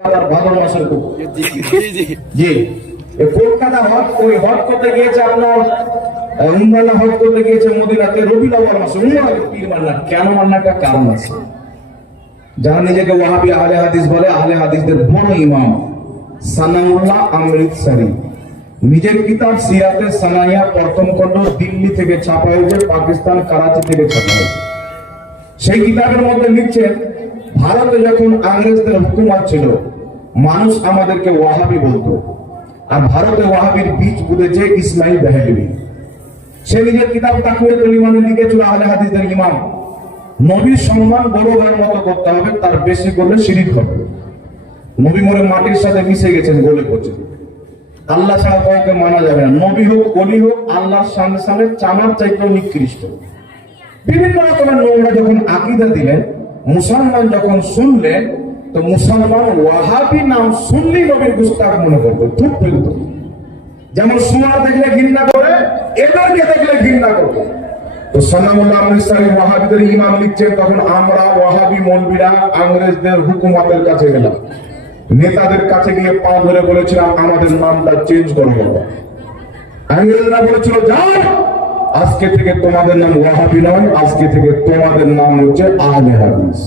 ভাদর মাসের জি কলকাতা হজ করতে গিয়েছে আপনার উমরাহ হজ করতে গিয়েছে মদিনাতে রবিউল আউয়াল মাসে উমরাহ পীর মান্না কেন মান্নাটা কারণ আছে। যারা নিজেকে ওয়াহাবি আহলে হাদিস বলে, আহলে হাদিসদের বড় ইমাম সানাউল্লাহ অমৃতসরি নিজের কিতাব সিরাতে সানাইয়া প্রথম খণ্ড দিল্লি থেকে ছাপা হয়েছে, পাকিস্তান করাচি থেকে ছাপা হয়েছে। সেই কিতাবের মধ্যে লিখছেন, ভারতে যখন ইংরেজদের হুকুমত ছিল মানুষ আমাদেরকে ওয়াহাবি বলতো, আর ভারতে ওয়াহাবির বীজ বুঝেছে ইসমাইল দেহলভি। সে নিজের কিতাব তাকওয়াতুল ঈমানে লিখেছিল আহলে হাদিসদের ইমাম, নবীর সম্মান বড় ভাইয়ের মতো করতে হবে, তার বেশি করলে শিরক হবে। নবী মরে মাটির সাথে মিশে গেছেন গলে পচে, আল্লাহ ছাড়া কাউকে মানা যাবে না। নবী হোক ওলি হোক আল্লাহর সামনে সামনে চামার চাইতেও নিকৃষ্ট। বিভিন্ন রকমের নোংরা যখন আকীদা দিলেন, মুসলমান যখন শুনলেন, তো মুসলমান ওয়াহাবি নাম শুনলেই নবীর গুস্তাখ মনে করতো, থুপ ফেলতো। যেমন সুরা দেখলে ঘৃণা করে, এদেরকে দেখলে ঘৃণা করতো। তো সানাউল্লাহ অমৃতসরি ওয়াহাবিদের ইমাম লিখছেন, তখন আমরা ওয়াহাবি মৌলবীরা ইংরেজদের হুকুমতের কাছে গেলাম, নেতাদের কাছে গিয়ে পা ধরে বলেছিলাম আমাদের নামটা চেঞ্জ করো। ইংরেজরা বলেছিল যাও, আজকে থেকে তোমাদের নাম ওয়াহাবি নয়, আজকে থেকে তোমাদের নাম হচ্ছে আহলে হাদিস।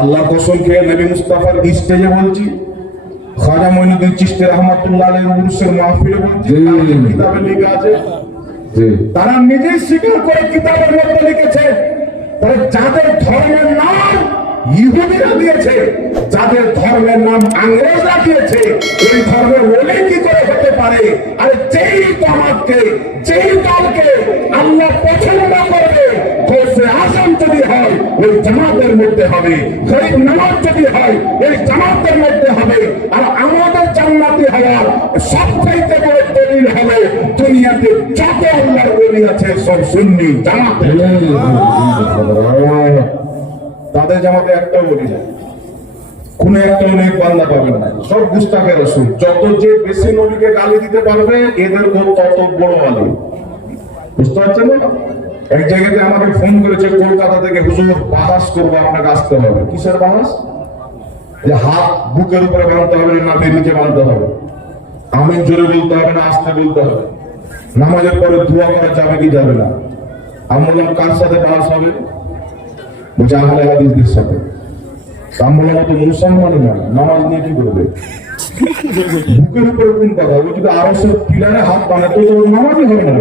আল্লাহ কসম খেয়ে নবী মুস্তাফার স্টেজে বলছি, খাজা মঈনুদ্দিন চিশতি রাহমাতুল্লাহ আলাইহির উরুসের মাহফিলে বলছি, কিতাবে লেখা আছে, তারা নিজেই স্বীকার করে কিতাবের মধ্যে লিখেছে, যাদের ধর্মের নাম ইহুদিরা দিয়েছে, যাদের ধর্মের নাম ইংরেজরা দিয়েছে, এই ধর্মের ওলি কি করে হতে পারে? আর যেই তোমাকে যেই দলকে আল্লাহ পছন্দ করবে, গৌসে আজম যদি হয় ওই জামাতের মধ্যে হবে, গরিব নামাজ যদি হয় এই জামাতের মধ্যে হবে। আর আমাদের জান্নাতি হওয়ার সবচাইতে বড় দলিল হবে, দুনিয়াতে যত আল্লাহর ওলি আছে সব সুন্নি জামাতে। তাদের জামাতে একটাও বলি না, কোন একটা অনেক বান্দা পাবেন না, সব গুস্তাখে রাসূল। যত যে বেশি নবীকে গালি দিতে পারবে এদের তত বড় আলী। বুঝতে পারছেন না? এক জায়গাতে আমাকে ফোন করেছে কলকাতা থেকে, হুজুর বাহাস করবো, আপনাকে আসতে হবে। কিসের বাহাস? যে হাত বুকের উপরে বাঁধতে হবে না নিচে বাঁধতে হবে, আমিন জোরে বলতে হবে না আস্তে বলতে হবে, নামাজের পরে দোয়া করা যাবে কি যাবে না। আমি বললাম কার সাথে বাহাস হবে? বলছে আহলে হাদিসদের সাথে। আমি বললাম তো মুসলমানই না, নামাজ নিয়ে কি করবে? বুকের উপরে কোন কথা? ও যদি আরো সব পিলারে হাত বানাতো তো নামাজই হবে না।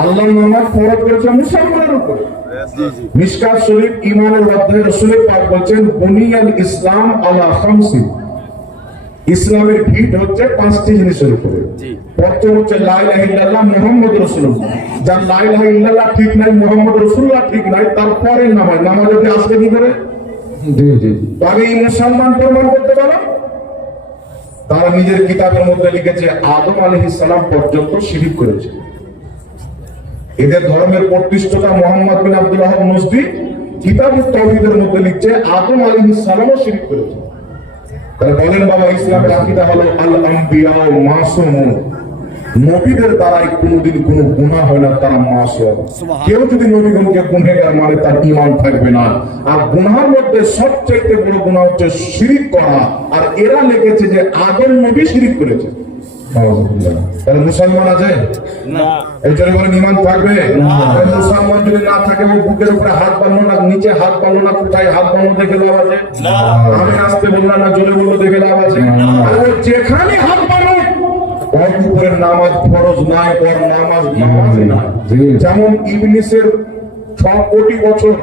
আল্লাহ নামাজ ফরজ করেছে মুসলমানের উপরে। মিশকাত শরীফ ঈমানের অধ্যায়ে রাসূল পাক বলেন, বুনিয়াল ইসলাম আলা খামসি, ইসলামের ভিত হচ্ছে পাঁচটি জিনিসের উপরে। প্রথম হচ্ছে লা ইলাহা ইল্লাল্লাহ মুহাম্মদুর রাসূলুল্লাহ। যার লা ইলাহা ইল্লাল্লাহ ঠিক নাই, মুহাম্মদ রাসূলুল্লাহ ঠিক নাই, তারপরে নামাজে কি আসবে কি করে? তবে এই মুসলমান প্রমাণ করতে পারে। তারা নিজের কিতাবের মধ্যে লিখেছে আদম আলাইহিস সালাম পর্যন্ত শিরক করেছে। এদের ধর্মের প্রতিষ্ঠাতা মুহাম্মদ বিন আব্দুল ওয়াহাব নজদি কিতাবুত তাওহীদের মধ্যে লিখছে আদম আলাইহিস সালামও শিরক করেছে। তাহলে বলেন বাবা, ইসলামের আকীদা হলো আল আম্বিয়া মাসুমুন, নবীদের দ্বারাই কোনোদিন কোনো গুনাহ হয় না, তারা মাসুম। কেউ যদি নবীগণকে গুনাহগার মানে তার ঈমান থাকবে না। আর গুনাহের মধ্যে সবচেয়ে বড় গুনাহ হচ্ছে শিরক করা, আর এরা লিখেছে যে আদম নবী শিরক করেছে। তাহলে মুসলমান আছে না? এই জন্য বলেন ঈমান থাকবে না। মুসলমান যদি না থাকে, ওই বুকের উপরে হাত বাঁধলো না, নিচে হাত বাঁধলো না, কোথায় হাত বাঁধলো দেখে লাভ আছে? আমি আসতে বললাম না, জোরে বললো দেখে লাভ আছে? আর যেখানে হাত বাঁধো ওর উপরে নামাজ ফরজ নাই, ওর নামাজ নাই। যেমন ইবলিসের 6 কোটি বছর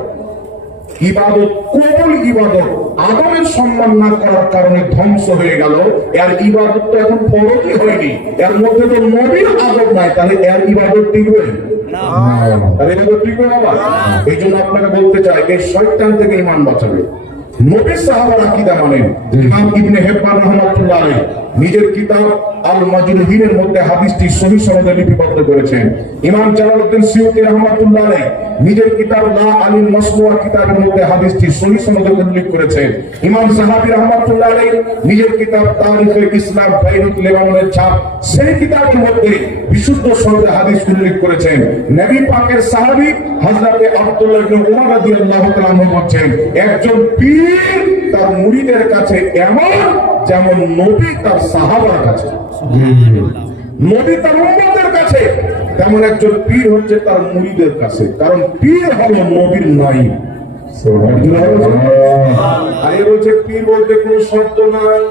ইবাদত, কবুল ইবাদত আদমের সম্মান না করার কারণে ধ্বংস হয়ে গেল। এর ইবাদত তো এখন ফরজই হয়নি, এর মধ্যে তো নবীর আদব নাই, তাহলে এর ইবাদত টিকবে না। তাহলে ইবাদত টিকবে বাবা? এই জন্য আপনাকে বলতে চাই, এই শয়তান থেকে ঈমান বাঁচাবে। নবী সাহাবার আকীদা মানেন। ইমাম ইবনে হিব্বান রাহমাতুল্লাহ আলাইহি নিজের কিতাব আল মাজরুহিনের মধ্যে হাদিসটি সহিহ সনদে লিপিবদ্ধ করেছেন। ইমাম জালালউদ্দিন সিয়ুতী রাহমাতুল্লাহ আলাইহি নিজের কিতাব লা আলিল মাসনুয়া কিতাবের মধ্যে হাদিসটি সহিহ সনদে উল্লেখ করেছেন। ইমাম সাহাবী রাহমাতুল্লাহ আলাইহি নিজের কিতাব তারিখে ইসলাম বাইরুত লেবাননের ছাপ, সেই কিতাবের মধ্যে বিশুদ্ধ সনদে হাদিস উল্লেখ করেছেন। নবী পাকের সাহাবী হযরত আব্দুল্লাহ ইবনে উমর রাদিয়াল্লাহু তাআলা বলেন, একজন পীর মুরিদের কাছে এমন যেমন নবী তার সাহাবার কাছে, নবী তার উম্মতের কাছে, তেমন একজন পীর হচ্ছে তার মুরিদের কাছে। কারণ পীর হলো নবীর নাই। আরে বলছে পীর বলতে কোনো শব্দ নাই।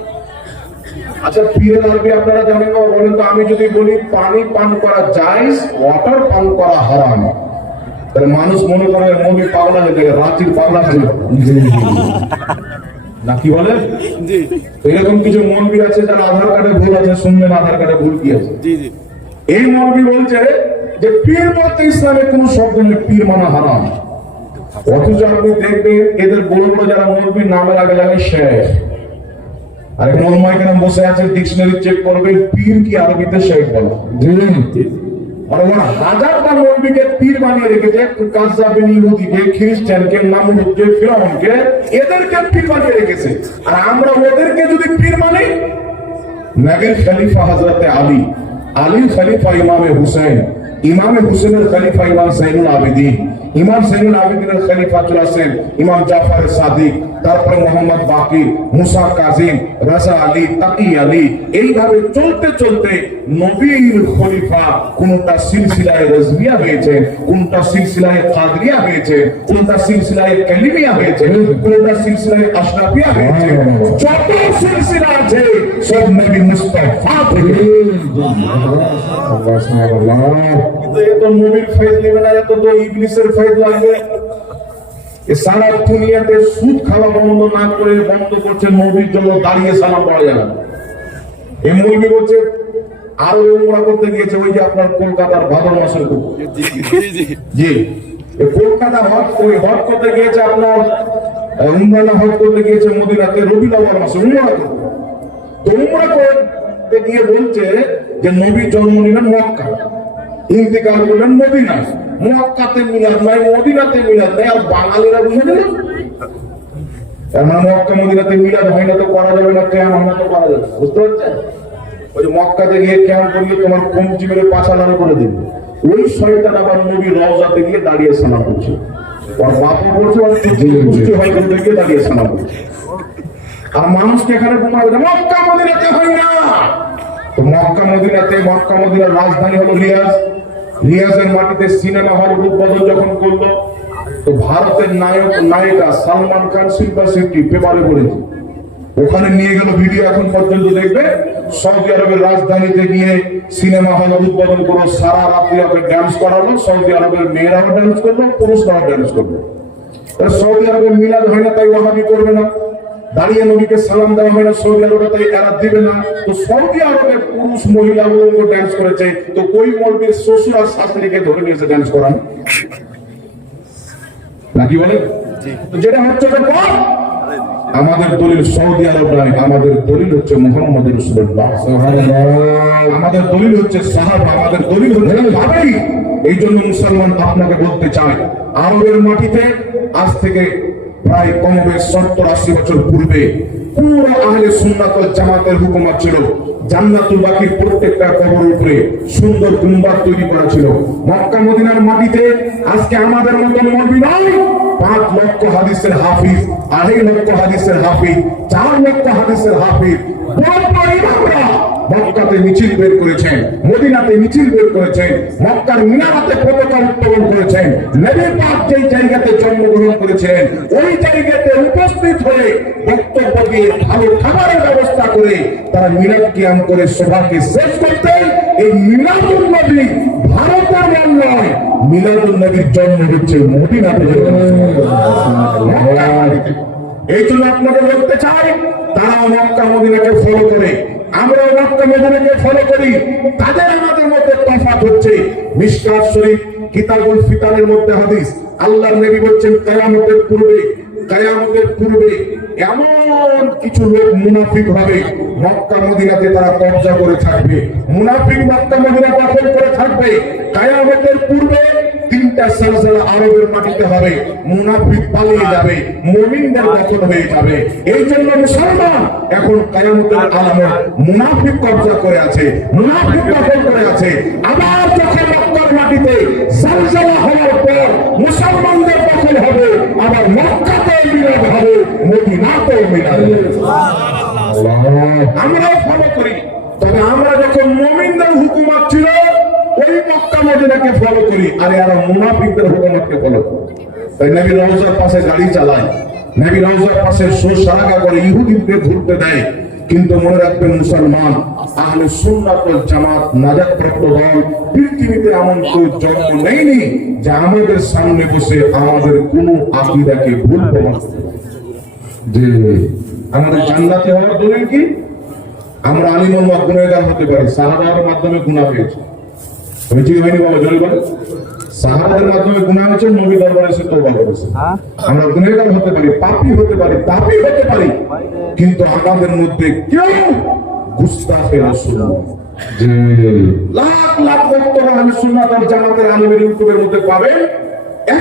আচ্ছা, পীরের আরবি আপনারা জানেন না? বলেন তো। আমি যদি বলি পানি পান করা জায়েজ, ওয়াটার পান করা হারাম, তাহলে মানুষ মনে করে নবী পাগলা হয়ে যাবে, রাঁচির পাগলা ছিল না, কি বলে? এরকম কিছু মৌলবি আছে যারা আধার কার্ডে ভুল আছে, শুনবেন আধার কার্ডে ভুল কি আছে। এই মৌলবি বলছে যে পীর বলতে ইসলামে কোন শব্দ নেই, পীর মানা হারাম। অথচ আপনি দেখবেন এদের বড় বড় যারা মৌলবি নামের আগে লাগে শেখ, আর এখন ওলামায়ে বসে আছে, ডিকশনারি চেক করবে পীর কি আরবিতে শেখ বলে। আর ওরা হাজারটা মৌলবিকে পীর বানিয়ে রেখেছে, কাযযাবিন ইহুদিকে, খ্রিস্টানকে, নামরুদকে, ফিরআউনকে, এদেরকে পীর বানিয়ে রেখেছে। আর আমরা ওদেরকে যদি পীর মানি, নবীর খলিফা হযরতে আলী, আলীর খলিফা ইমামে হুসাইন, ইমামে হুসেনের খলিফা ইমাম যাইনুল আবেদিন, ইমাম যাইনুল আবেদিনের খলিফা চলেছেন ইমাম জাফর সাদিক, তারপরে মোহাম্মদ বাকির, মুসা কাজিম, রাজা আলী, তাকি আলী, এইভাবে চলতে চলতে নবীর খলিফা কোনটা সিলসিলায়ে রাজবিয়া হয়েছে, কোনটা সিলসিলায়ে কাদরিয়া হয়েছে, কোনটা সিলসিলায়ে কালিমিয়া হয়েছে, কোনটা সিলসিলায়ে আশরাফিয়া হয়েছে। যত সিলসিলা আছে সব নবী মুস্তাফা থেকে। কিন্তু এত নবীর ফয়েজ নেবে না, এত তো ইবলিসের ফয়েজ লাগবে। সারা দুনিয়াতে সুদ খাওয়া বন্ধ না করে বন্ধ করছে নবীর জন্য দাঁড়িয়ে সালাম পড়া যাবে না। এই মৌলবি বলছে আরো উমরা করতে গিয়েছে, ওই যে আপনার কলকাতার ভাদর মাসের কুকুর, জি কলকাতা হজ করতে গিয়েছে, আপনার উমরা হজ করতে গিয়েছে মদিনাতে রবিউল আউয়াল মাসে উমরা করতে। তো উমরা করতে গিয়ে বলছে যে নবী জন্ম নিলেন মক্কা, ইন্তেকাল করলেন মদিনায়, মক্কাতে মিলাদ নাই, মদিনাতে মিলাদ নাই। আর বাঙালিরা বুঝে গেল মক্কা মদিনাতে মিলাদ হয় না তো করা যাবে না, ক্যাম্প হয় না তো করা যাবে না, বুঝতে পারছেন? ওই যে মক্কাতে গিয়ে ক্যাম্প করলে তোমার কমচি মেরে পাছা লাল করে দিবে, ওই শয়তান আবার নবী রওজাতে গিয়ে দাঁড়িয়ে সালাম করছে, আর বাপু বলছে পুষ্টি হয় করতে গিয়ে দাঁড়িয়ে সালাম করছে। আর মানুষকে এখানে বোমায় মক্কা মদিনাতে হয় না। তো মক্কা মদিনার রাজধানী হলো রিয়াজ। রিয়াজের মাটিতে সিনেমা হল উদ্বোধন যখন করলো, তো ভারতের নায়িকা সালমান খান শিল্পা শেট্টি পেপারে পড়েছে, ওখানে নিয়ে গেল ভিডিও। এখন পর্যন্ত দেখবে সৌদি আরবের রাজধানীতে গিয়ে সিনেমা হল উদ্বোধন করলো, সারা রাত্রি ওকে ডান্স করালো, সৌদি আরবের মেয়েরাও ডান্স করলো, পুরুষরাও ডান্স করলো। সৌদি আরবের মিলাদ হয় না তাই ওয়াহাবি করবে না, দাঁড়িয়ে নবীকে সালাম দেওয়া হয় না সৌদি আরবে তাই এরা দিবে না। তো সৌদি আরবের পুরুষ মহিলা উলঙ্গ ডান্স করেছে, তো ওই মৌলবীর শ্বশুর আর শাশুড়িকে ধরে নিয়েছে ডান্স করান, নাকি বলে? যেটা হচ্ছে আমাদের দলিল সৌদি আরব নয়, আমাদের দলিল হচ্ছে মুহাম্মদ রাসূলুল্লাহ, আমাদের দলিল হচ্ছে সাহাবা, আমাদের দলিল হচ্ছে ভাবেই। এই জন্য মুসলমান আপনাকে বলতে চায়, আরবের মাটিতে আজ থেকে প্রায় কমবেশ 70-80 বছর পূর্বে পুরো আহলে সুন্নাত ওয়াল জামাতের হুকুমত ছিল। জান্নাতুল বাকির প্রত্যেকটা কবরের উপরে সুন্দর গুম্বাদ তৈরি করা ছিল। মক্কা মদিনার মাটিতে আজকে আমাদের মতো মৌলবি নয়, 5 লক্ষ হাদিসের হাফিজ, 2.5 লক্ষ হাদিসের হাফিজ, 4 লক্ষ হাদিসের হাফিজ, বড় বড় ইমামরা মক্কাতে মিছিল বের করেছেন, মদিনাতে মিছিল বের করেছেন, মক্কার মিনারাতে পতাকা উত্তোলন করেছেন। নবী পাক যেই জায়গাতে জন্মগ্রহণ করেছেন ওই জায়গাতে উপস্থিত হয়ে বক্তব্য দিয়ে ভালো খাবারের ব্যবস্থা করে তারা মিলাদ কিয়াম করে সভাকে শেষ করতেন। এই মিলাদুন নবী ভারতের নাম নয়, মিলাদুন নবীর জন্ম হচ্ছে মদিনাতে। এই জন্য আপনাকে বলতে চাই, তারা মক্কা মদিনাকে ফলো করে, আমরা মক্কা মদিনাকে ফলো করি। তাদের আমাদের মধ্যে তফাৎ হচ্ছে মিশকাত শরীফ কিতাবুল ফিতানের মধ্যে হাদিস, আল্লাহর নবী বলেন কিয়ামতের পূর্বে এমন কিছু লোক মুনাফিক হবে মক্কা মদিনাতে তারা কবজা করে থাকবে, মুনাফিক মক্কা মদিনা দখল করে থাকবে। কিয়ামতের পূর্বে 3টা সালসালা আরবের মাটিতে হবে, মুনাফিক পালিয়ে যাবে, মুমিনদের দখল হয়ে যাবে। এই জন্য মুসলমান এখন কিয়ামতের আলামত মুনাফিক কবজা করে আছে, মুনাফিক দখল করে আছে। আবার যখন মক্কার মাটিতে সালসালা হওয়ার পর মুসলমানদের দখল হবে, আবার মক্কাতে বিরোধ হবে মদিনাতে মিলাবে। আমরাও ফলো করি, তবে আমরা যখন মুমিনদের হুকুমত ছিল ওই মক্কা মদিনাকে ফলো করি, আর এরা মুনাফিকদের হুকুমতকে ফলো করে। তাই নবী রওজার পাশে গাড়ি চালায়, নবী রওজার পাশে সোসারাগা করে, ইহুদিদের ঘুরতে দেয়। কিন্তু মনে রাখবেন মুসলমান, আহলে সুন্নাত ওয়াল জামাত নাজাতপ্রাপ্ত দল পৃথিবীতে এমন কেউ জন্ম নেয়নি যে আমাদের সামনে বসে আমাদের কোন আকীদাকে ভুল প্রমাণ করবে। যে আমাদের জান্নাতে হওয়ার দলিল কি? আমরা আলিমুল হক গুনাহগার হতে পারি, সাহাবাদের মাধ্যমে গুনাহ হয়েছে, হয়েছে হয়নি বলো জল বলে? সাহাবাদের মাধ্যমে গুনাহ হয়েছে, নবী দরবারে এসে তওবা করেছে। আমরা গুনাহগার হতে পারি, পাপী হতে পারি, তাপী হতে পারি, কিন্তু আমাদের মধ্যে কেউ গুস্তাখে রাসূল যে লাখ লাখ বক্তব্য আহলে সুন্নাত ওয়াল জামাতের আলিমের ইউটিউবের মধ্যে পাবেন,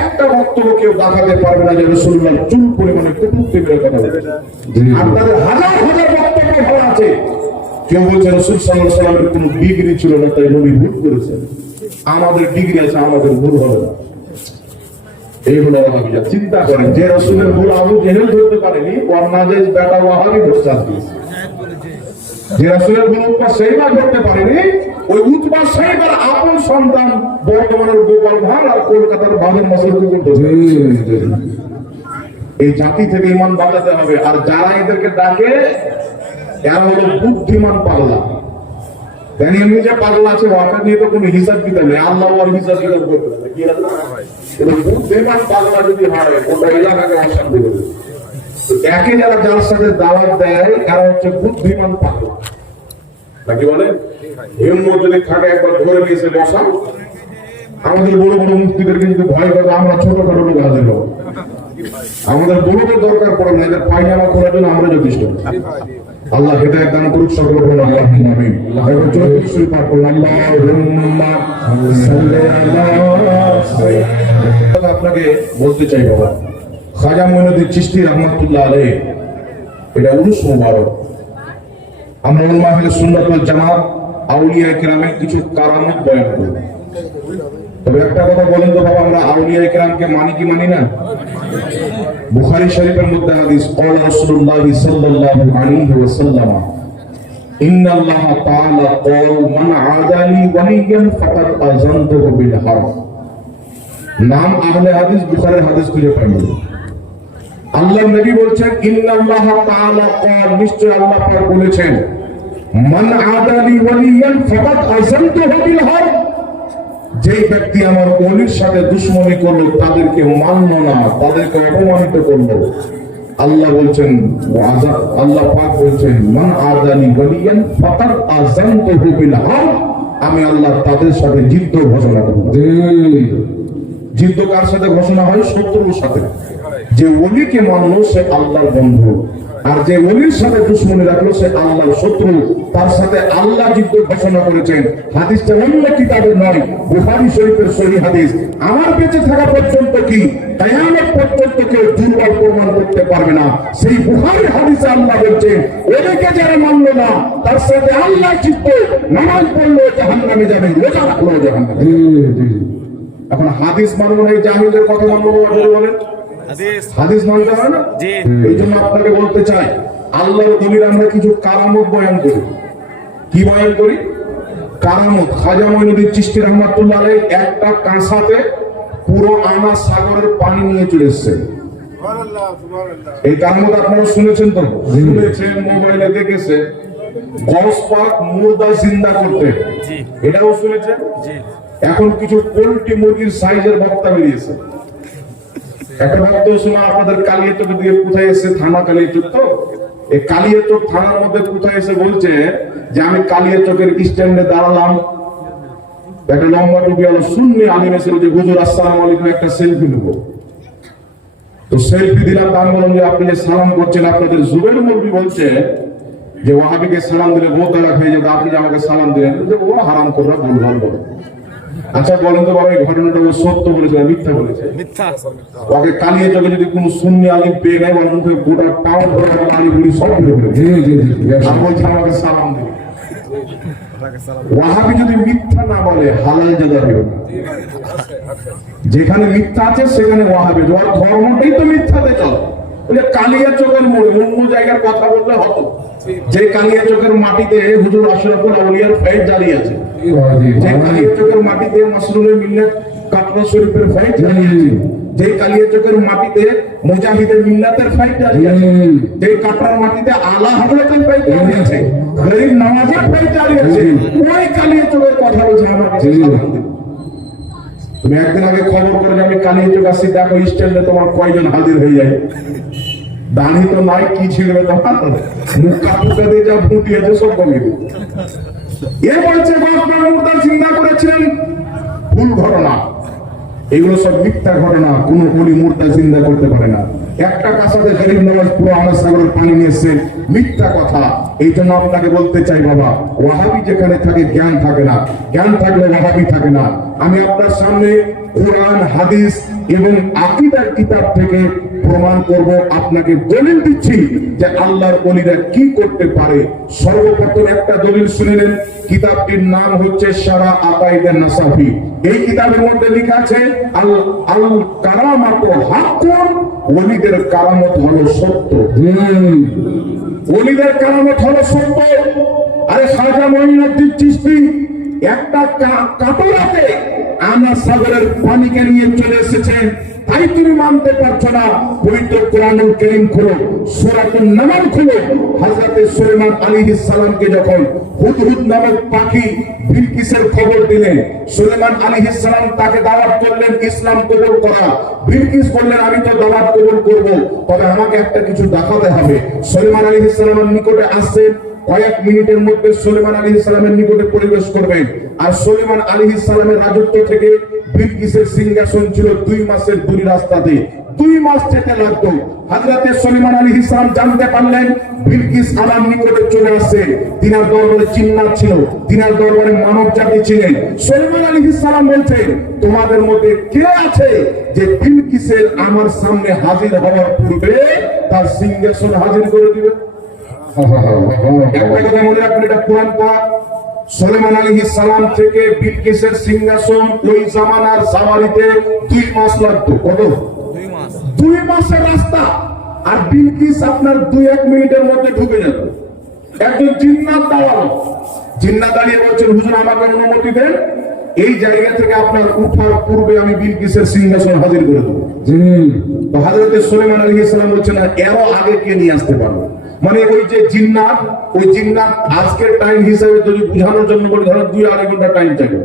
একটা বক্তব্য কেউ দেখাতে পারবে না যে রাসূলুল্লাহ চুল পরিমাণে কুতুবকে বের কথা বলেছে। আর তাদের হাজার হাজার বক্তব্য ভালো আছে। কেউ বলছে রাসূল সাল্লাল্লাহু আলাইহি ওয়াসাল্লামের কোনো ডিগ্রি ছিল না, তাই নবী ভুল করেছেন। আমাদের ডিগ্রি আছে, আমাদের ভুল হবে না। এই হলো ওয়াহাবিয়া। চিন্তা করেন, যে রাসূলের ভুল আবু জেহেল ধরতে পারেনি, ওর নাজেজ বেটা ওয়াহাবি প্রস্তাব দিয়েছে। যে রাসূলের ভুল উতবা সাইবা ধরতে পারেনি, ওই উতবা সাইবার আপন সন্তান বর্তমানের গোপাল ভাঁড় আর কলকাতার বাঁধের মসজিদে করতেছে। এই জাতি থেকে ঈমান বাঁচাতে হবে। আর যারা এদেরকে ডাকে এরা হলো বুদ্ধিমান পাগলা। জানি এমনি যে পাগলা আছে, ওয়াটা নিয়ে তো কোনো হিসাব কিতাব নেই, আল্লাহ ওর হিসাব কিতাব করতে হবে। কি আছে? বুদ্ধিমান পাগলা যদি হয়, ওটা এলাকাকে অশান্তি করবে। একে যারা যার সাথে দাওয়াত দেয় এরা হচ্ছে বুদ্ধিমান পাগলা, নাকি বলে? হিম্মত যদি থাকে একবার ধরে নিয়েছে বসা। আমাদের বড় বড় মুফতিদের কিন্তু ভয় করে, আমরা ছোটখাটো লোক হাজির হবো। আমাদের বড়দের দরকার পড়ে না, এদের পায়জামা করার জন্য আমরা যথেষ্ট। আল্লাহ হেদায়েত দান করুক সকল বলুন আল্লাহুম্মা আমিন। এবার 34 শরীফ পাঠ করুন, আল্লাহুম্মা সাল্লি আলা সাইয়্যিদিনা। আপনাকে বলতে চাই বাবা, খাজা মঈনুদ্দিন চিশতি রাহমাতুল্লাহ আলাইহি এটা উরুস মুবারক। আমরা উলামা আহলে সুন্নাত ওয়াল জামাত আউলিয়া কিরামের কিছু কারামত বয়ান করব। তবে একটা কথা বলেন তো বাবা, আমরা আউলিয়া কিরামকে মানি কি মানি না? বুখারী শরীফের মধ্যে হাদিস, ক্বালা রাসূলুল্লাহ সাল্লাল্লাহু আলাইহি ওয়াসাল্লাম ইন্নাল্লাহা তাআলা ক্বাল মান আদালি ওয়ালিয়ান ফাকাদ আযানতুহু বিল হারব। নাম আহলে হাদিস, বুখারীর হাদিস খুঁজে পাবেন। আল্লাহর নবী বলছেন ইন্নাল্লাহা তাআলা ক্বাল, নিশ্চয় আল্লাহ পাক বলেছেন, মান আদালি ওয়ালিয়ান ফাকাদ আযানতুহু বিল হারব। যেই ব্যক্তি আমার ওলির সাথে দুশমনি করলো, তাদেরকে মানল না, তাদেরকে অপমানিত করলো, আল্লাহ বলছেন, আল্লাহ পাক বলছেন, মান আদানি ওয়ালিয়ান ফাকাদ আযানতুহু বিল হারব, আমি আল্লাহ তাদের সাথে যুদ্ধ ঘোষণা করব। যুদ্ধ কার সাথে ঘোষণা হয়? শত্রুর সাথে। যে ওলিকে মানলো সে আল্লাহর বন্ধু, আর যে ওলির সাথে দুশমনি রাখলো সে আল্লাহর শত্রু। তার সাথে আল্লাহ যুদ্ধ ঘোষণা করেছেন। হাদিসটা অন্য কিতাবের নয়, বুখারী শরীফের সহিহ হাদিস। আমার বেঁচে থাকা পর্যন্ত কি কিয়ামত পর্যন্ত কেউ দুর্বল প্রমাণ করতে পারবে না। সেই বুখারী হাদিসে আল্লাহ বলছেন, ওলিকে যারা মানলো না তার সাথে আল্লাহ যুদ্ধ, নামাজ পড়লো জাহান্নামে যাবে, রোজা রাখলো জাহান্নামে। এখন হাদিস মানবো না, জাহিলদের কথা মানবো বলেন? হাদিস মানতে হয় না? এই জন্য আপনাকে বলতে চাই, আল্লাহর দলিল আমরা কিছু কারামত বয়ান করি। কি বয়ান করি? কারামত। খাজা মঈনুদ্দিন চিশতি রাহমাতুল্লাহ আলাইহি একটা কাঁসাতে পুরো আনা সাগরের পানি নিয়ে চলে এসেছেন। এই কারামত আপনারা শুনেছেন তো? শুনেছেন, মোবাইলে দেখেছেন। গস পাক মুর্দা জিন্দা করতে, এটাও শুনেছেন। এখন কিছু পোল্ট্রি মুরগির সাইজের বক্তা বেরিয়েছে। একটা বক্তব্য শোনা আপনাদের কালিয়াচক দিয়ে কোথায় এসে, থানা কালিয়াচক তো, এই কালিয়াচক থানার মধ্যে কোথায় এসে বলছে যে আমি কালিয়াচকের স্ট্যান্ডে দাঁড়ালাম, একটা লম্বা টুপি আলো সুন্নি আলিম এসে বলছে, হুজুর আসসালামু আলাইকুম, একটা সেলফি নেবো। তো সেলফি দিলাম। আমি বললাম যে আপনি যে সালাম করছেন, আপনাদের জুবের মুরগি বলছে যে ওয়াহাবিকে সালাম দিলে বহুত তালাক হয়ে যাবে, আপনি যে আমাকে সালাম দিলেন, ও হারাম করে ভুল ভাল বলে। আচ্ছা বলেন তো বাবা, এই ঘটনাটা ও সত্য বলেছে না মিথ্যা বলেছে? মিথ্যা। ওকে কালিয়াচকে যদি কোনো সুন্নি আলিম পেয়ে নেয়, ওর মুখে গোটা টাউন ধরে আলি গুলি সব ঘুরে ঘুরে আর বলছে আমাকে সালাম দিন। ওয়াহাবি যদি মিথ্যা না বলে হালাল জায়গা হবে না। যেখানে মিথ্যা আছে সেখানে ওয়াহাবি, ওর ধর্মটাই তো মিথ্যাতে চলে। বলে কালিয়াচকের মোড়ে, অন্য জায়গার কথা বললে হতো, যে কালিয়াচকের মাটিতে হুজুর আশরাফুল আউলিয়ার ফাইট জারি আছে, যে কালিয়াচকের মাটিতে মাসরুরের মিল্লাত কাটরা শরীফের ফাইট জারি আছে, যে কালিয়াচকের মাটিতে মুজাহিদের মিল্লাতের ফাইট জারি আছে, যে কাটরার মাটিতে আলা হযরতের ফাইট জারি আছে, গরিব নওয়াজের ফাইট জারি আছে, ওই কালিয়াচকের কথা বলছে আমার কাছে সালাম দিন। তুমি একদিন আগে খবর করে যে আমি কালিয়াচক আসছি, দেখো স্ট্যান্ডে তোমার কয়জন হাজির হয়ে যায়। দাঁড়ি তো নাই, কি ছিল তোমার মুখ কাপুকা দিয়ে যা ফুটিয়েছে সব কমিয়ে দিল। এ বলছে বাপ চিন্তা করেছিলেন ভুল ঘটনা, এগুলো সব মিথ্যা ঘটনা, কোন বলি মুর্দা চিন্তা করতে পারে না। একটা কাসাতে গরিব নওয়াজ পুরো আমার সাগরের পানি নিয়ে এসছে, মিথ্যা কথা। এই জন্য আপনাকে বলতে চাই বাবা, ওয়াহাবি যেখানে থাকে জ্ঞান থাকে না, জ্ঞান থাকলে ওয়াহাবি থাকে না। আমি আপনার সামনে কোরআন হাদিস এবং আকীদার কিতাব থেকে প্রমাণ করব, আপনাকে দলিল দিচ্ছি যে আল্লাহর ওলিরা কি করতে পারে। সর্বপ্রথম একটা দলিল শুনেলেন, কিতাবটির নাম হচ্ছে শারা আকাইদে নাসাফি। এই কিতাবের মধ্যে লেখা আছে আল কারামাতু হাক্কুন, ওলিদের কারামত হলো সত্য। ওলিদের কারামত হলো সত্য। আরে খাজা মঈনুদ্দিন চিশতি একটা কাটোরাতে আমরা সাগরের পানিকে নিয়ে চলে এসেছেন, তাই তুমি মানতে পারছো না। পবিত্র কোরআনুল কারীম খুলো, সূরাতুন নামল খুলো। হযরত সুলাইমান আলাইহিস সালামকে যখন হুদহুদ নামক পাখি বিলকিসের খবর দিলেন, সুলাইমান আলাইহিস সালাম তাকে দাওয়াত করলেন ইসলাম কবুল করা। বিলকিস বললেন আমি তো দাওয়াত কবুল করব, তবে আমাকে একটা কিছু দেখাতে হবে। সুলাইমান আলাইহিস সালামের নিকটে আসছেন, কয়েক মিনিটের মধ্যে সুলাইমান আলাইহিস সালামের নিকটে প্রবেশ করবেন। আর সুলাইমান আলাইহিস সালামের রাজত্ব থেকে বিলকিসের সিংহাসন ছিল 2 মাসের দূর রাস্তাতে, 2 মাস যেতে লাগতো। হযরত সুলাইমান আলাইহিস সালাম জানতে পারলেন বিলকিস আমার নিকটে চলে আসছে। তিনার দরবারে জিন্নাত ছিল, তিনার দরবারে মানব জাতি ছিলেন। সুলাইমান আলাইহিস সালাম বলছেন, তোমাদের মধ্যে কে আছে যে বিলকিসের আমার সামনে হাজির হওয়ার পূর্বে তার সিংহাসন হাজির করে দিবে? একটা কথা মনে রাখবেন, এটা কোরআন পাক। সুলাইমান আলাইহিস সালাম থেকে বিলকিসের সিংহাসন ওই জামানার সাওয়ারিতে 2 মাস লাগতো। কত? 2 মাসের রাস্তা। আর বিলকিস আপনার 2-1 মিনিটের মধ্যে ঢুকে যেত। একজন জিন্নাত দাঁড়ালো, জিন্নাত দাঁড়িয়ে বলছেন হুজুর আমাকে অনুমতি দেন, এই জায়গা থেকে আপনার উঠার পূর্বে আমি বিলকিসের সিংহাসন হাজির করে দেবো। তো হযরত সুলাইমান আলাইহিস সালাম বলছেন এরও আগে কে নিয়ে আসতে পারবো? মানে ওই যে জিন্নাত, ওই জিন্নাত আজকের টাইম হিসেবে যদি বোঝানোর জন্য বলি, ধরো 2-2.5 ঘন্টা টাইম চাইবে।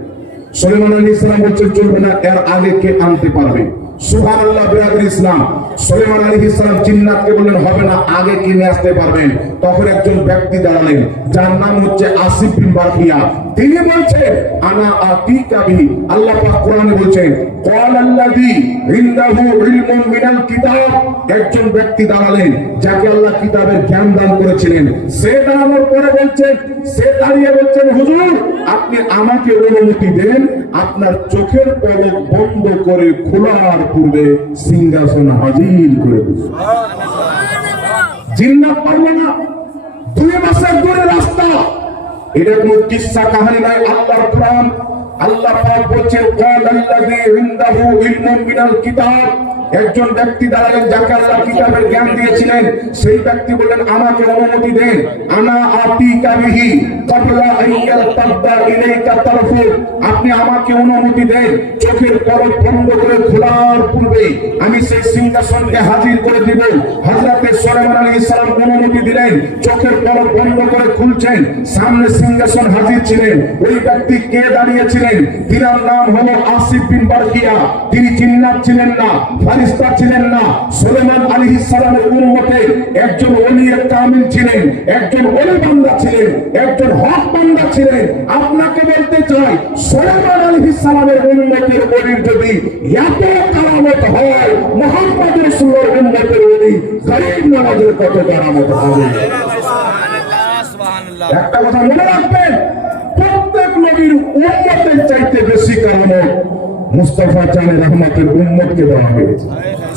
সুলাইমান আলাইহিস সালাম বলছেন চলবে না, এর আগে কে আনতে পারবে? সুবহানাল্লাহ বিরাদর ইসলাম। সুলাইমান আলাইহিস সালাম জিন্নাতকে বললেন হবে না, আগে কে নিয়ে আসতে পারবেন? তখন একজন ব্যক্তি দাঁড়ালেন, যার নাম হচ্ছে আসিফ বিন বারকিয়া। তিনি বলছেন আনা আতিকা বিহি। আল্লাহ পাক কোরআনে বলছেন ক্বালাল্লাযী ইনদাহু ইলমুন মিনাল কিতাব। একজন ব্যক্তি দাঁড়ালেন যাকে আল্লাহ কিতাবের জ্ঞান দান করেছিলেন। সে দাঁড়ানোর পরে বলছেন, সে দাঁড়িয়ে বলছেন হুজুর আপনি আমাকে অনুমতি দেন, আপনার চোখের পলক বন্ধ করে খোলার পূর্বে সিংহাসন হাজির করে দিন। জিন্নাত পারবে না, 2 মাসের দূরে রাস্তা। এটা কোনো কিসসা কাহিনী নয়, আল্লাহর কোরআন। আল্লাহ পাক বলছেন ক্বালাল্লাযী ইনদাহু ইলমুন মিনাল কিতাব। একজন ব্যক্তি দাঁড়ালেন যাকে আল্লাহ কিতাবের জ্ঞান দিয়েছিলেন। সেই ব্যক্তি বললেন আমাকে অনুমতি দেন, আনা আতিকা বিহি ক্বাবলা আন ইয়ারতাদ্দা ইলাইকা তারফু। আপনি আমাকে অনুমতি দেন, চোখের পলক বন্ধ করে খোলার পূর্বে আমি সেই সিংহাসনকে হাজির করে দিব। হযরত সুলাইমান আলাইহিস সালাম অনুমতি দিলেন, চোখের পলক বন্ধ করে খুলছেন, সামনে সিংহাসন হাজির ছিলেন। ওই ব্যক্তি কে দাঁড়িয়েছিলেন? তিনার নাম হলো আসিফ বিন বারকিয়া। তিনি জিন্নাত ছিলেন না, ফেরেশতা ছিলেন না। সুলাইমান আলাইহিস সালামের উম্মতে একজন ওলি কামিল ছিলেন, একজন ওলি বান্দা ছিলেন, একজন হক বান্দা ছিলেন। আপনাকে বলতে চাই সুলাইমান আলাইহিস সালামের উম্মতের ওলির যদি এত কারামত হয়, মুহাম্মদ রাসূলুল্লাহর উম্মতের ওলি গরিব নওয়াজের কত কারামত হবে? একটা কথা মনে রাখবেন, প্রত্যেক নবীর উম্মতের চাইতে বেশি কারামত মুস্তাফা জানে রহমতের উম্মতকে দেওয়া হয়েছে।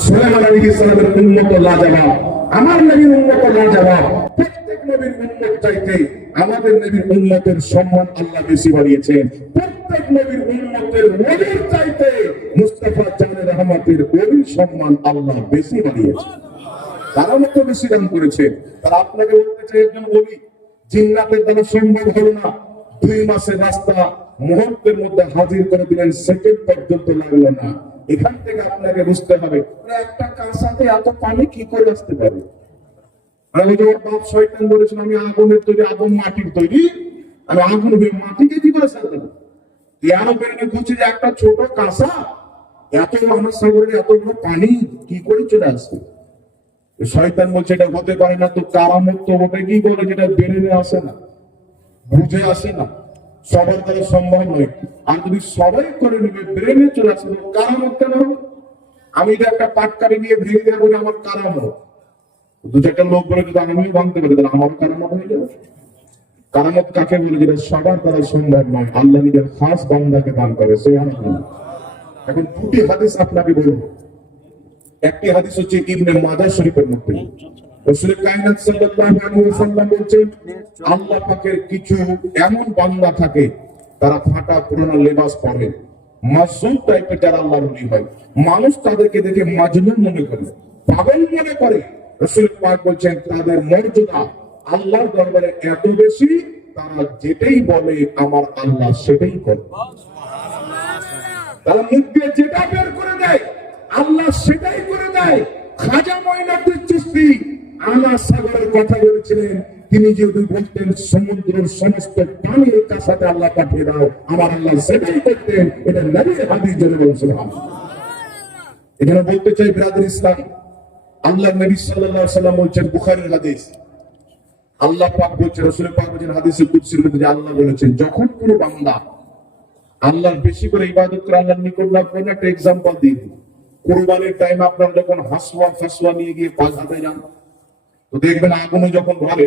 সুলাইমান আলাইহিস সালামের উম্মত লাজবাব, আমার নবীর উম্মত লাজবাব। প্রত্যেক নবীর উম্মত চাইতে আমাদের নবীর উম্মতের সম্মান আল্লাহ বেশি বাড়িয়েছেন। প্রত্যেক নবীর উম্মতের ওলির চাইতে মুস্তাফা জানে রহমতের ওলির সম্মান আল্লাহ বেশি বাড়িয়েছেন। তারা মতো বেশি দান করেছে। তারা আপনাকে বলতে চাই একজন বলি জিন্নাতের দ্বারা সম্ভব হলো না, 2 মাসের রাস্তা মুহূর্তের মধ্যে হাজির করে দিলেন, সেকেন্ড পর্যন্ত লাগলো না। এখান থেকে আপনাকে বুঝতে হবে একটা কাঁসাতে এত পানি কি করে আসতে পারে। ওই যে ওর বাপ শয়তান বলেছিল আমি আগুনের তৈরি, আগুন মাটির তৈরি, আমি আগুন হয়ে মাটিকে কি করে সারতে পারি। এর বেরোনে বুঝছে যে একটা ছোট কাঁসা এত মহাসাগরের এতগুলো পানি কি করে চলে আসবে। শয়তান বলছে এটা হতে পারে না। তো কারামত তো ওটা কি করে যেটা বেরেনে আসে না, বুঝে আসে না, সবার দ্বারা সম্ভব নয়। আর যদি সবাই করে নিবে ব্রেনে চলে আসবে কারামত কেন হবে। আমি এটা একটা পাটকারি নিয়ে ভেঙে দেবো আমার কারামত, 2-4টা লোক বলে যদি আমিও ভাঙতে পারি তাহলে আমার কারামত হয়ে যাবে। কারামত কাকে বলে যেটা সবার দ্বারা সম্ভব নয়, আল্লাহ নিজের খাস বান্দাকে দান করে। এখন 2টি হাদিস আপনাকে বলবো। একটি হাদিস হচ্ছে ইবনে মাজাহ শরীফের মধ্যে রাসূল কায়নাত সাল্লাল্লাহু আলাইহি ওয়াসাল্লাম বলেছেন আল্লাহ পাকের কিছু এমন বান্দা থাকে তারা ফাটা পুরনো লেবাস পরে, মাসুম টাইপের যারা আল্লাহর ওলি হয়, মানুষ তাদেরকে দেখে মাজনুন মনে করে, পাগল মনে করে। রাসূল পাক বলেন তাদের মর্যাদা আল্লাহর দরবারে এত বেশি তারা যেটাই বলে আমার আল্লাহ সেটাই করে। তারা মুখ দিয়ে যেটা বের করে দেয় আল্লাহ সেটাই করে দেয়। খাজা মঈনুদ্দিন চিশতি আলা সাগরের কথা বলেছিলেন, তিনি যদি বলতেন সমুদ্রের সমস্ত পানির কাছাতে আল্লাহ পাঠিয়ে দাও আমার আল্লাহ সেটাই করতেন। এটা নবীর হাদিস জন্য বলছেন। এখানে বলতে চাই ব্রাদার ইসলাম, আল্লাহ নবী সাল্লাল্লাহু আলাইহি ওয়াসাল্লাম বলেছেন বুখারীর হাদিস, আল্লাহ পাক বলেছেন রাসূল পাক বলেছেন হাদিসে কুদসির মধ্যে যে আল্লাহ বলেছেন যখন কোনো বান্দা আল্লাহর বেশি করে ইবাদত করে আল্লাহর নিকট লাভ করে। একটা এক্সাম্পল দিই, কুরবানির টাইম আপনারা যখন হাসওয়া ফাসওয়া নিয়ে গিয়ে পাঁচ হাতে যান তো দেখবেন আগুনে যখন ধরে